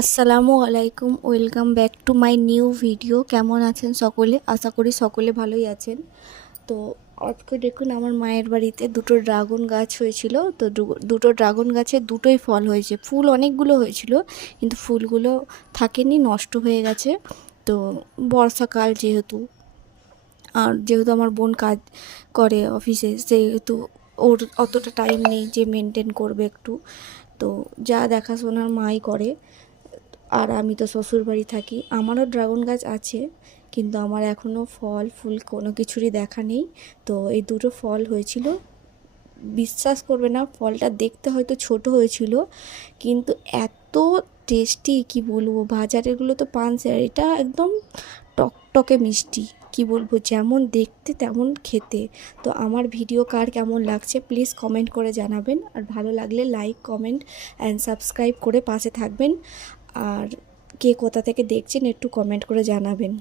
আসসালামু আলাইকুম, welcome back to my new video. কেমন আছেন সকলে? আশা করি সকলে ভালোই আছেন। তো আজকে দেখুন, আমার মায়ের বাড়িতে দুটো ড্রাগন গাছ হয়েছিল। তো দুটো ড্রাগন গাছে দুটোই ফল হয়েছে। ফুল অনেকগুলো হয়েছিল, কিন্তু ফুলগুলো থাকেনি, নষ্ট হয়ে গেছে। তো বর্ষাকাল যেহেতু, আর যেহেতু আমার বোন কাজ করে অফিসে, সেহেতু ওর অতটা টাইম নেই যে মেনটেন করবে একটু। তো যা দেখাশোনার মাই করে। আর আমি তো শ্বশুরবাড়ি থাকি। আমারও ড্রাগন গাছ আছে, কিন্তু আমার এখনও ফল ফুল কোনো কিছুরই দেখা নেই। তো এই দুটো ফল হয়েছিল, বিশ্বাস করবে না, ফলটা দেখতে হয়তো ছোট হয়েছিল, কিন্তু এত টেস্টি, কি বলবো। বাজারেরগুলো তো পানসে, আর এটা একদম টকটকে মিষ্টি, কি বলবো, যেমন দেখতে তেমন খেতে। তো আমার ভিডিও কার কেমন লাগছে প্লিজ কমেন্ট করে জানাবেন, আর ভালো লাগলে লাইক, কমেন্ট অ্যান্ড সাবস্ক্রাইব করে পাশে থাকবেন। আর কে কোথা থেকে দেখছেন একটু কমেন্ট করে জানাবেন।